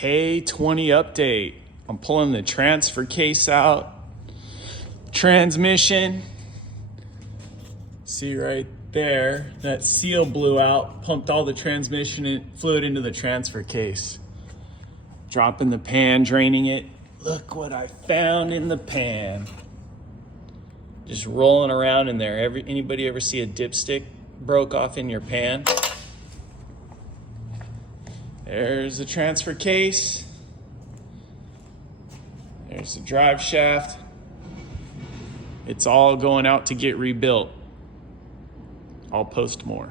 K20 update. I'm pulling the transfer case out. Transmission. See right there, that seal blew out, pumped all the transmission fluid into the transfer case. Dropping the pan, draining it. Look what I found in the pan. Just rolling around in there. Anybody ever see a dipstick broke off in your pan? There's the transfer case. There's the drive shaft. It's all going out to get rebuilt. I'll post more.